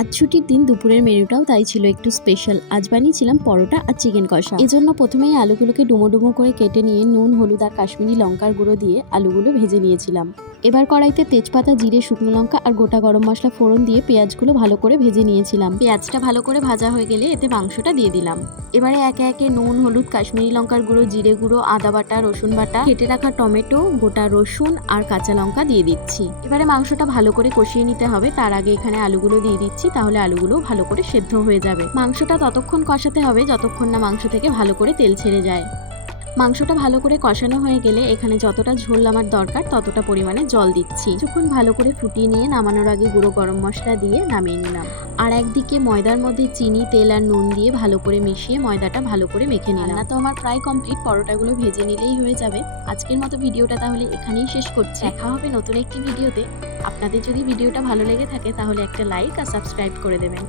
আজ ছুটির দিন দুপুরের মেনুটাও তাই ছিল একটু স্পেশাল। আজ বানিয়েছিলাম পরোটা আর চিকেন কষা। এজন্য প্রথমেই আলুগুলোকে ডুমো ডুমো করে কেটে নিয়ে নুন, হলুদ আর কাশ্মীরি লঙ্কার গুঁড়ো দিয়ে আলুগুলো ভেজে নিয়েছিলাম। এবার কড়াইতে তেজপাতা, জিরে, শুকনো লঙ্কা আর গোটা গরম মশলা ফোড়ন দিয়ে পেঁয়াজগুলো ভালো করে ভেজে নিয়েছিলাম। পেঁয়াজটা ভালো করে ভাজা হয়ে গেলে এতে মাংসটা দিয়ে দিলাম। এবারে একে একে নুন, হলুদ, কাশ্মীরি লঙ্কার গুঁড়ো, জিরে গুঁড়ো, আদা বাটা, রসুন বাটা, কেটে রাখা টমেটো, গোটা রসুন আর কাঁচা লঙ্কা দিয়ে দিচ্ছি। এবারে মাংসটা ভালো করে কষিয়ে নিতে হবে। তার আগে এখানে আলুগুলো দিয়ে দিচ্ছি, তাহলে আলুগুলো ভালো করে সেদ্ধ হয়ে যাবে। মাংসটা ততক্ষণ কষাতে হবে যতক্ষণ না মাংস থেকে ভালো করে তেল ছেড়ে যায়। মাংসটা ভালো করে কষানো হয়ে গেলে এখানে যতটা ঝোল আমার দরকার ততটা পরিমাণে জল দিচ্ছি। কিছুক্ষণ ভালো করে ফুটিয়ে নিয়ে নামানোর আগে গুঁড়ো গরম মশলা দিয়ে নামিয়ে নিলাম। আর একদিকে ময়দার মধ্যে চিনি, তেল আর নুন দিয়ে ভালো করে মিশিয়ে ময়দাটা ভালো করে মেখে নিলাম। রান্না তো আমার প্রায় কমপ্লিট, পরোটাগুলো ভেজে নিলেই হয়ে যাবে। আজকের মতো ভিডিওটা তাহলে এখানেই শেষ করছি। দেখা হবে নতুন একটি ভিডিওতে। আপনাদের যদি ভিডিওটা ভালো লেগে থাকে তাহলে একটা লাইক আর সাবস্ক্রাইব করে দেবেন।